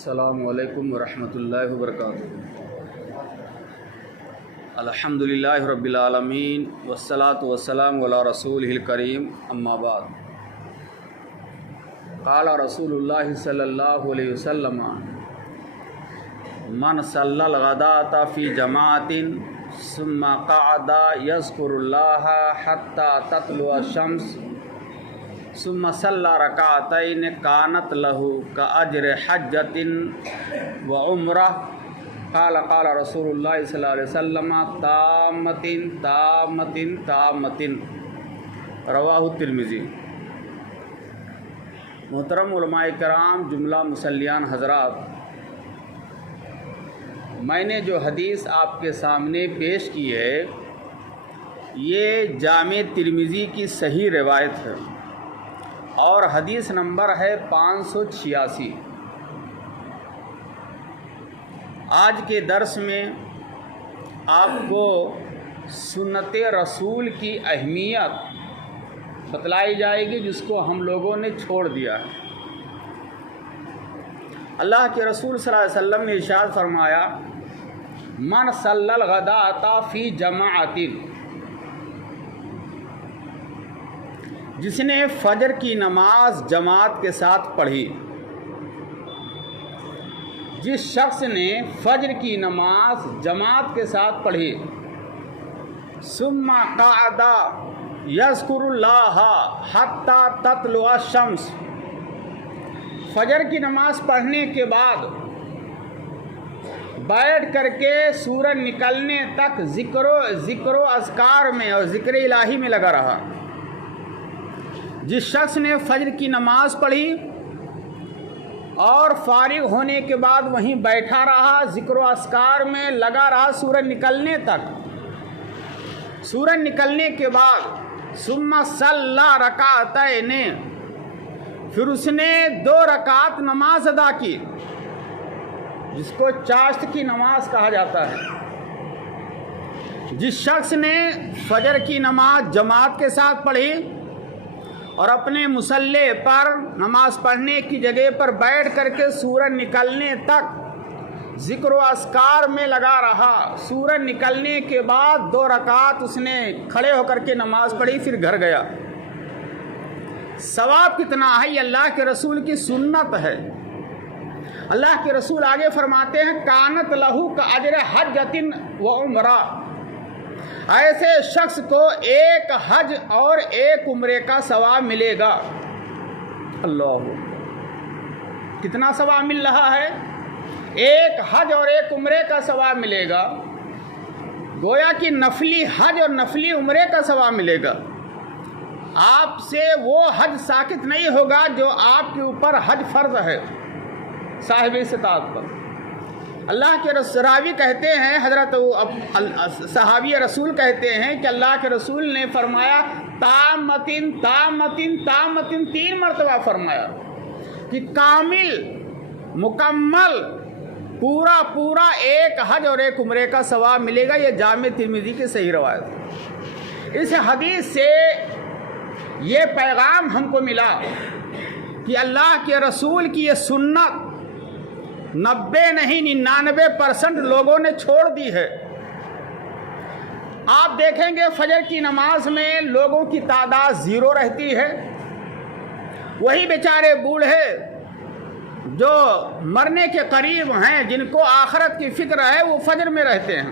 السلام علیکم ورحمۃ اللہ وبرکاتہ۔ الحمدللہ رب العالمین والصلاة والسلام علی رسولہ الکریم، اما بعد۔ قال رسول اللہ صلی اللہ علیہ وسلم: من صلی الغداۃ فی جماعۃ ثم قعد یذکر اللہ حتی تطلع الشمس ثم صلی رکعتین کانت لہ کاجر حجۃ وعمرہ۔ قال رسول اللہ صلی اللہ علیہ وسلم: تامۃ تامۃ تامۃ، رواہ الترمذی۔ محترم علماء کرام، جملہ مسلیان حضرات، میں نے جو حدیث آپ کے سامنے پیش کی ہے یہ جامع ترمذی کی صحیح روایت ہے اور حدیث نمبر ہے 586۔ آج کے درس میں آپ کو سنت رسول کی اہمیت بتلائی جائے گی، جس کو ہم لوگوں نے چھوڑ دیا ہے۔ اللہ کے رسول صلی اللہ علیہ وسلم نے ارشاد فرمایا: من صلی الغداۃ فی جماعۃ، جس نے فجر کی نماز جماعت کے ساتھ پڑھی، جس شخص نے فجر کی نماز جماعت کے ساتھ پڑھی، ثم قعد یذکر اللہ حتی تطلع الشمس، فجر کی نماز پڑھنے کے بعد بیٹھ کر کے سورج نکلنے تک ذکر و اذکار میں اور ذکر الہی میں لگا رہا۔ جس شخص نے فجر کی نماز پڑھی اور فارغ ہونے کے بعد وہیں بیٹھا رہا، ذکر و اذکار میں لگا رہا سورج نکلنے تک، سورج نکلنے کے بعد ثم صلی رکعتین، پھر اس نے 2 رکعت نماز ادا کی، جس کو چاشت کی نماز کہا جاتا ہے۔ جس شخص نے فجر کی نماز جماعت کے ساتھ پڑھی اور اپنے مصلی پر نماز پڑھنے کی جگہ پر بیٹھ کر کے سورج نکلنے تک ذکر و اذکار میں لگا رہا، سورج نکلنے کے بعد 2 رکعت اس نے کھڑے ہو کر کے نماز پڑھی، پھر گھر گیا، ثواب کتنا ہے؟ یہ اللہ کے رسول کی سنت ہے۔ اللہ کے رسول آگے فرماتے ہیں: کانت لہو کاجر حجۃ وعمرہ، ایسے شخص کو 1 حج اور 1 عمرے کا ثواب ملے گا۔ اللہ، کتنا ثواب مل رہا ہے؟ 1 حج اور 1 عمرے کا ثواب ملے گا، گویا کہ نفلی حج اور نفلی عمرے کا ثواب ملے گا۔ آپ سے وہ حج ساقط نہیں ہوگا جو آپ کے اوپر حج فرض ہے صاحب استطاعت پر۔ اللہ کے راوی کہتے ہیں، حضرت صحابی رسول کہتے ہیں کہ اللہ کے رسول نے فرمایا تامتن تامتن تامتن 3 مرتبہ فرمایا کہ کامل مکمل پورا 1 حج اور 1 عمرے کا ثواب ملے گا۔ یہ جامع ترمذی کی صحیح روایت ہے۔ اس حدیث سے یہ پیغام ہم کو ملا کہ اللہ کے رسول کی یہ سنت 90 نہیں 99% لوگوں نے چھوڑ دی ہے۔ آپ دیکھیں گے فجر کی نماز میں لوگوں کی تعداد 0 رہتی ہے، وہی بیچارے بوڑھے جو مرنے کے قریب ہیں، جن کو آخرت کی فکر ہے، وہ فجر میں رہتے ہیں،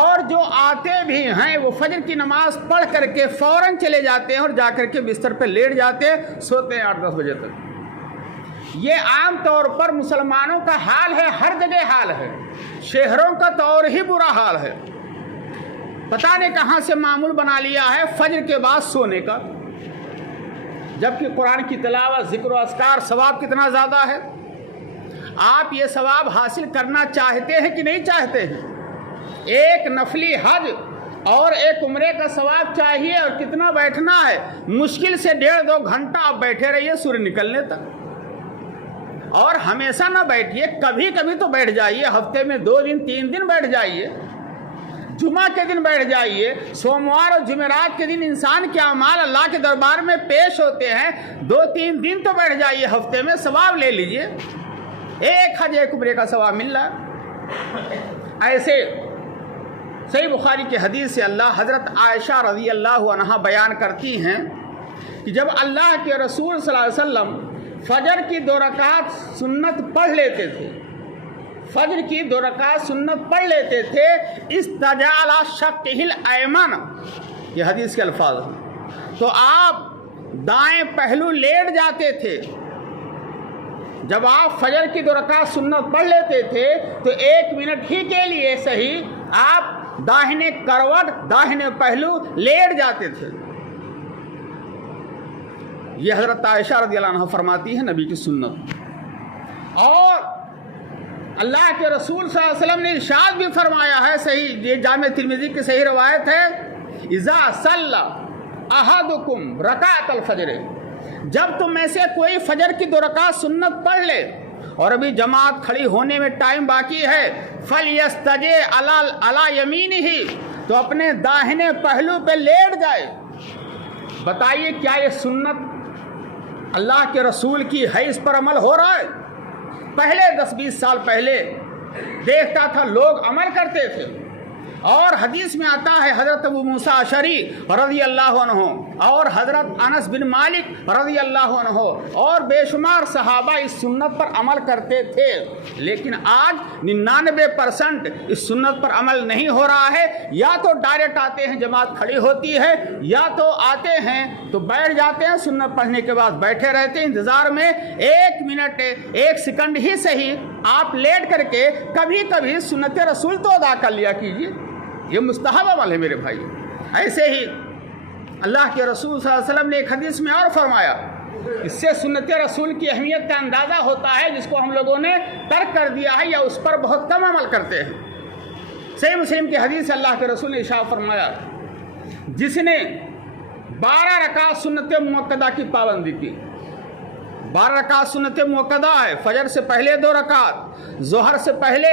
اور جو آتے بھی ہیں وہ فجر کی نماز پڑھ کر کے فوراً چلے جاتے ہیں اور جا کر کے بستر پہ لیٹ جاتے ہیں، سوتے ہیں 8-10 بجے تک۔ یہ عام طور پر مسلمانوں کا حال ہے، ہر جگہ حال ہے، شہروں کا تو اور ہی برا حال ہے۔ پتہ نہیں کہاں سے معمول بنا لیا ہے فجر کے بعد سونے کا، جبکہ قرآن کی تلاوت، ذکر و اذکار ثواب کتنا زیادہ ہے۔ آپ یہ ثواب حاصل کرنا چاہتے ہیں کہ نہیں چاہتے ہیں؟ 1 نفلی حج اور 1 عمرے کا ثواب چاہیے، اور کتنا بیٹھنا ہے؟ مشکل سے 1.5-2 گھنٹہ آپ بیٹھے رہیے سورج نکلنے تک، اور ہمیشہ نہ بیٹھیے، کبھی کبھی تو بیٹھ جائیے، ہفتے میں 2 دن 3 دن بیٹھ جائیے، جمعہ کے دن بیٹھ جائیے، سوموار اور جمعرات کے دن انسان کے اعمال اللہ کے دربار میں پیش ہوتے ہیں، 2-3 دن تو بیٹھ جائیے ہفتے میں، ثواب لے لیجئے۔ एक हज एक उम्रे का सवाब मिल रहा। ऐसे सही बुखारी की हदीस से हज़रत आयशा रज़ी अल्लाह अन्हा बयान करती हैं कि जब अल्लाह के रसूल सल्लल्लाहु अलैहि वसल्लम फ़जर की 2 रकात सुन्नत पढ़ लेते थे, फजर की 2 रकात सुन्नत पढ़ लेते थे, इस्तजाला शक्हिल अयमन, ये हदीस के अल्फाज हैं, तो आप दाएं पहलू लेट जाते थे। जब आप फजर की 2 रकात सुन्नत पढ़ लेते थे तो 1 मिनट ही के लिए सही आप दाहिने करवट, दाहिने पहलू लेट जाते थे। ये हज़रत आयशा रज़ियल्लाहु अन्हा फरमाती है नबी की सुन्नत। और अल्लाह के रसूल सल्लल्लाहु अलैहि वसल्लम ने इरशाद भी फरमाया है, सही ये जामे तिरमिज़ी की सही रवायत है, इज़ा सल्ला अहदुकुम रकातल फजर, जब तुम में से कोई फजर की 2 रकात सुन्नत पढ़ ले और अभी जमात खड़ी होने में टाइम बाकी है, फलयस्तजे अला यमीनिही, तो अपने दाहिने पहलू पे लेट जाए। बताइए क्या ये सुन्नत अल्लाह के रसूल की है, इस पर अमल हो रहा है? पहले 10-20 साल पहले देखता था लोग अमल करते थे। और हदीस में आता है हज़रत अबू मूसा अशरी रज़ी अल्लाह अन्हु और हज़रत अनस बिन मालिक रज़ी अल्लाह अन्हु और बेशुमार सहाबा इस सुन्नत पर अमल करते थे। लेकिन आज 99% इस सुन्नत पर अमल नहीं हो रहा है। या तो डायरेक्ट आते हैं, जमात खड़ी होती है, या तो आते हैं तो बैठ जाते हैं, सुन्नत पढ़ने के बाद बैठे रहते हैं इंतज़ार में। 1 मिनट 1 सेकंड ही सही आप लेट करके कभी कभी सुन्नत रसूल तो अदा कर लिया कीजिए, ये मुस्तहब अमल है मेरे भाई। ऐसे ही अल्लाह के रसूल सल्लल्लाहु अलैहि वसल्लम ने एक हदीस में और फरमाया, इससे सुन्नत रसूल की अहमियत का अंदाज़ा होता है जिसको हम लोगों ने तर्क कर दिया है या उस पर बहुत कम अमल करते हैं। सही मुस्लिम की हदीस अल्लाह के रसूल ने इरशाद फरमाया, जिसने 12 रकात सुन्नत मुअक्कदा की पाबंदी की, 12 रकात सुन्नत मुअक्कदा है, फजर से पहले 2 रकात, ज़ोहर से पहले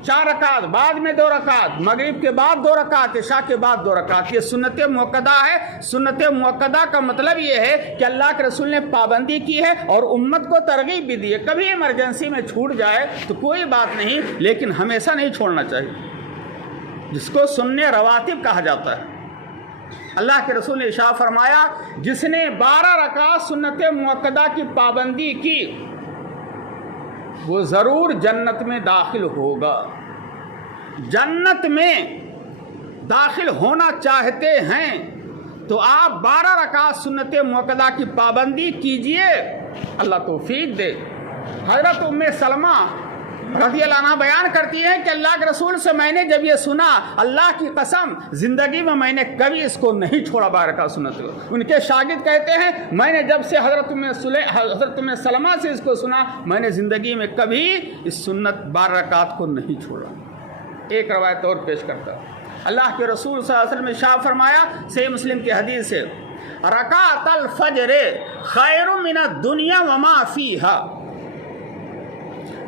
4 रकात, बाद में 2 रकात, मगरिब के बाद 2 रकात, इशा के बाद 2 रकात, ये सुन्नत मुअक्कदा है। सुन्नत मुअक्कदा का मतलब ये है कि अल्लाह के रसूल ने पाबंदी की है और उम्मत को तरगीब भी दी है। कभी इमरजेंसी में छूट जाए तो कोई बात नहीं, लेकिन हमेशा नहीं छोड़ना चाहिए, जिसको सुन्ने रवातिब कहा जाता है। अल्लाह के रसूल ने इरशाद फरमाया, जिसने 12 रकात सुन्नत मुअक्कदा की पाबंदी की वो ज़रूर जन्नत में दाखिल होगा। जन्नत में दाखिल होना चाहते हैं तो आप 12 रकात सुन्नत मुअक्कदा की पाबंदी कीजिए, अल्लाह तौफीक दे। हज़रत उम्मे सलमा रज़ी अल्लाह अन्हा बयान करती हैं कि अल्लाह के रसूल से मैंने जब ये सुना, अल्लाह की कसम ज़िंदगी में मैंने कभी इसको नहीं छोड़ा 12 रकात सुन्नत को। उनके शागिद कहते हैं, मैंने जब से हज़रत उम्मे सलमा से इसको सुना, मैंने ज़िंदगी में कभी इस सुन्नत 12 रकात को नहीं छोड़ा। एक रवायत और पेश करता, अल्लाह के रसूल सल्लल्लाहु अलैहि वसल्लम ने इरशाद फरमाया, सही मुस्लिम की हदीस है, रकातल फजर खैरुम मिनद दुनिया व मा फीहा,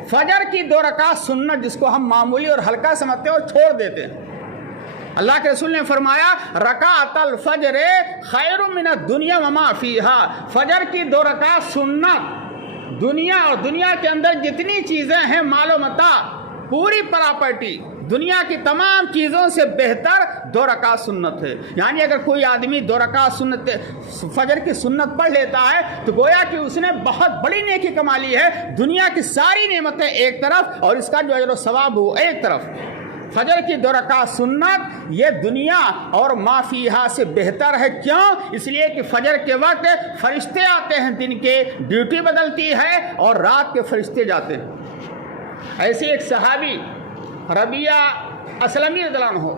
फजर की 2 रकात सुन्नत जिसको हम मामूली और हल्का समझते हैं और छोड़ देते हैं, अल्लाह के रसूल ने फरमाया रकातल फजर खैरुम मिनद दुनिया व मा फीहा, फजर की 2 रकात सुन्नत दुनिया और दुनिया के अंदर जितनी चीज़ें हैं, मालो मता, पूरी प्रॉपर्टी, दुनिया की तमाम चीज़ों से बेहतर 2 रकात सुन्नत है। यानी अगर कोई आदमी 2 रकात सुन्नत फजर की सुन्नत पढ़ लेता है तो गोया कि उसने बहुत बड़ी नेकी कमा ली है। दुनिया की सारी नेमतें एक तरफ और इसका जो अजर सवाब हो एक तरफ। फजर की 2 रकात सुन्नत ये दुनिया और माफीहा से बेहतर है। क्यों? इसलिए कि फजर के वक्त फरिश्ते आते हैं, दिन के ड्यूटी बदलती है और रात के फरिश्ते जाते हैं। ऐसे एक सहाबी रबिया असलमी रज़ियल्लाहु अन्हु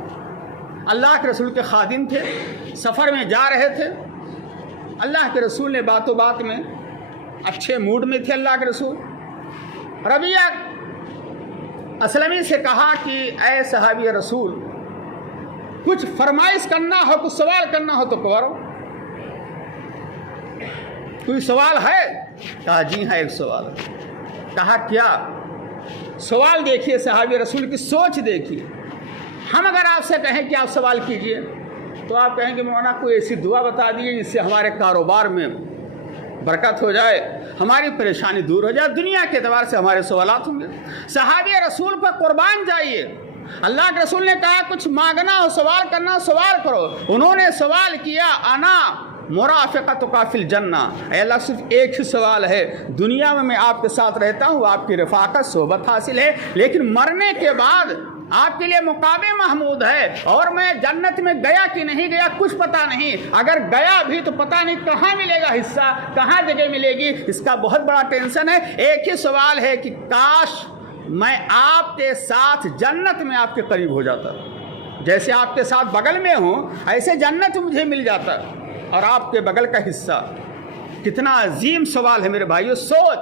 अल्लाह के रसूल के खादिम थे, सफ़र में जा रहे थे। अल्लाह के रसूल ने बातों बात में अच्छे मूड में थे। अल्लाह के रसूल रबिया असलमी से कहा कि ऐ सहाबी रसूल, कुछ फरमाइश करना हो, कुछ सवाल करना हो तो करो। कोई सवाल है? कहा जी हाँ, एक सवाल। कहा क्या? सवाल देखिए, सहाबी रसूल की सोच देखिए। हम अगर आपसे कहें कि आप सवाल कीजिए तो आप कहेंगे मौलाना कोई ऐसी दुआ बता दीजिए जिससे हमारे कारोबार में बरकत हो जाए, हमारी परेशानी दूर हो जाए, दुनिया के एतबार से हमारे सवालात होंगे। सहाबी रसूल पर कुर्बान जाइए। अल्लाह के रसूल ने कहा कुछ मांगना हो, सवाल करना हो, सवाल करो। उन्होंने सवाल किया अना मुराफ़िक़तुका फ़िल जन्ना, अल्लाह सिर्फ एक ही सवाल है, दुनिया में मैं आपके साथ रहता हूँ, आपकी रफ़ाक़त सोहबत हासिल है, लेकिन मरने के बाद आपके लिए मुकामे महमूद है, और मैं जन्नत में गया कि नहीं गया कुछ पता नहीं, अगर गया भी तो पता नहीं कहाँ मिलेगा हिस्सा, कहाँ जगह मिलेगी, इसका बहुत बड़ा टेंशन है। एक ही सवाल है कि काश मैं आपके साथ जन्नत में आपके करीब हो जाता, जैसे आपके साथ बगल में हूँ ऐसे जन्नत मुझे मिल जाता, और आपके बगल का हिस्सा। कितना अजीम सवाल है मेरे भाइयों। सोच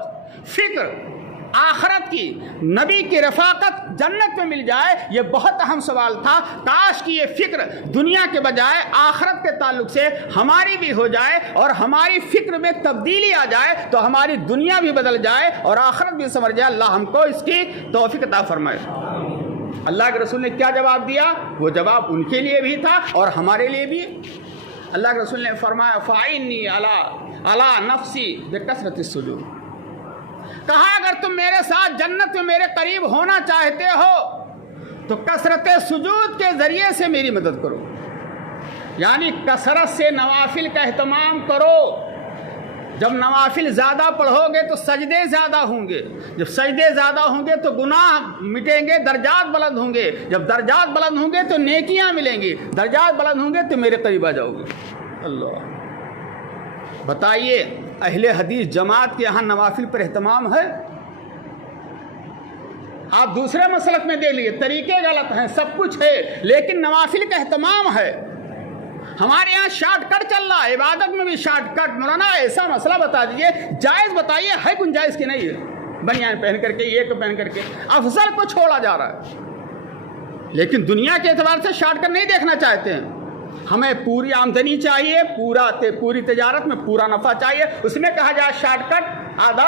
फिक्र आखरत की, नबी की रफ़ाकत जन्नत में मिल जाए, ये बहुत अहम सवाल था। काश कि ये फिक्र दुनिया के बजाय आखरत के ताल्लुक से हमारी भी हो जाए, और हमारी फिक्र में तब्दीली आ जाए तो हमारी दुनिया भी बदल जाए और आखरत भी समझ जाए। अल्लाह हमको इसकी तौफीक अता फरमाए। अल्लाह के रसूल ने क्या जवाब दिया, वो जवाब उनके लिए भी था और हमारे लिए भी। अल्लाह के रसूल ने फरमाया फ़ाइन्नी अला नफ्सी बिकसरतिस सुजूद, कहा अगर तुम मेरे साथ जन्नत में मेरे करीब होना चाहते हो तो कसरत सुजूद के ज़रिए से मेरी मदद करो, यानी कसरत से नवाफिल का एहतमाम करो। जब नवाफिल ज़्यादा पढ़ोगे तो सजदे ज़्यादा होंगे, जब सजदे ज़्यादा होंगे तो गुनाह मिटेंगे, दर्जात बुलंद होंगे, जब दर्जात बुलंद होंगे तो नेकियां मिलेंगी, दर्जात बुलंद होंगे तो मेरे करीब आ जाओगे। अल्लाह, बताइए अहले हदीस जमात के यहाँ नवाफिल पर एहतमाम है? आप दूसरे मसलक में देख लीजिए, तरीके गलत हैं, सब कुछ है, लेकिन नवाफिल का एहतमाम है। हमारे यहाँ शॉर्टकट चल रहा है, इबादत में भी शॉर्टकट। मौलाना ऐसा मसला बता दीजिए, जायज़ बताइए, है गुंजाइश की नहीं है? बनियान पहन करके, ये को पहन करके अफजल को छोड़ा जा रहा है, लेकिन दुनिया के एतबार से शॉर्टकट नहीं देखना चाहते हैं। हमें पूरी आमदनी चाहिए, पूरी तजारत में पूरा नफ़ा चाहिए, उसमें कहा जाए शॉर्टकट आधा,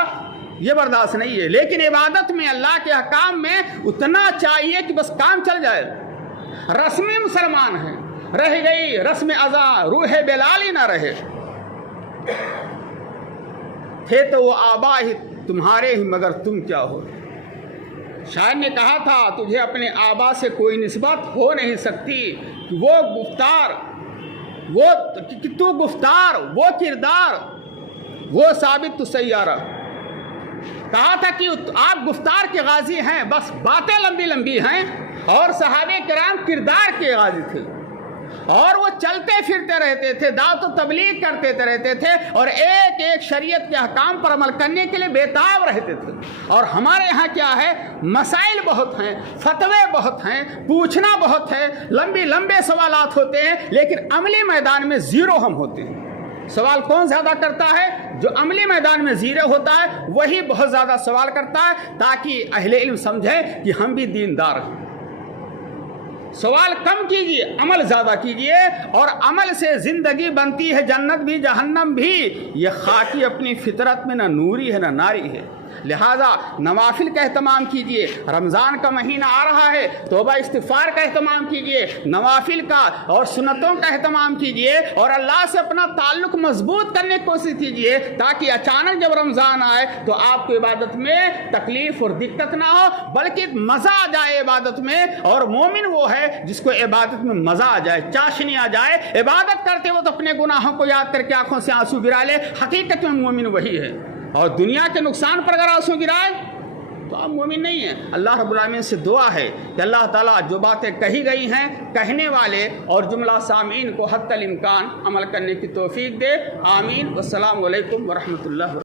ये बर्दाश्त नहीं है। लेकिन इबादत में, अल्लाह के अहकाम में उतना चाहिए कि बस काम चल जाए। रस्मी मुसलमान हैं, रह गई रस्म अज़ा, रूह बेलाल ही ना रहे, थे तो वो आबा ही तुम्हारे ही, मगर तुम क्या हो। शायर ने कहा था तुझे अपने आबा से कोई निस्बत हो नहीं सकती, वो गुफ्तार, वो कि तू गुफ्तार, वो किरदार, वो साबित तू सैयारा। कहा था कि आप गुफ्तार के गाजी हैं, बस बातें लंबी लंबी हैं, और सहाबे किराम किरदार के गाजी थे, और वो चलते फिरते रहते थे, दावत तबलीग करते रहते थे, और एक एक शरीयत के अहकाम पर अमल करने के लिए बेताब रहते थे। और हमारे यहाँ क्या है, मसाइल बहुत हैं, फतवे बहुत हैं, पूछना बहुत है, लंबे सवालात होते हैं, लेकिन अमली मैदान में ज़ीरो हम होते हैं। सवाल कौन ज़्यादा करता है? जो अमली मैदान में ज़ीरो होता है वही बहुत ज़्यादा सवाल करता है, ताकि अहले इल्म समझे कि हम भी दीनदार हैं। सवाल कम कीजिए, अमल ज़्यादा कीजिए, और अमल से ज़िंदगी बनती है, जन्नत भी जहन्नम भी। ये खाकी अपनी फितरत में ना नूरी है ना नारी है। लिहाजा नवाफिल का एहतमाम कीजिए। रमज़ान का महीना आ रहा है, तौबा इस्तिग़फ़ार का एहतमाम कीजिए, नवाफिल का और सुन्नतों का एहतमाम कीजिए, और अल्लाह से अपना ताल्लुक़ मजबूत करने की कोशिश कीजिए, ताकि अचानक जब रमज़ान आए तो आपको इबादत में तकलीफ़ और दिक्कत ना हो, बल्कि मज़ा आ जाए इबादत में। और मोमिन वो है जिसको इबादत में मज़ा आ जाए, चाशनी आ जाए, इबादत करते वक्त अपने गुनाहों को याद करके आंखों से आंसू गिरा ले। हकीकत में मोमिन वही है, और दुनिया के नुकसान पर अगर आंसू गिराए तो आप मोमिन नहीं हैं। अल्लाह रब्बुल आलमीन से दुआ है कि अल्लाह ताला जो बातें कही गई हैं, कहने वाले और जुमला सामीन को हत्तल इम्कान अमल करने की तौफीक दे। आमीन। वस्सलामु अलैकुम वरहमतुल्लाह।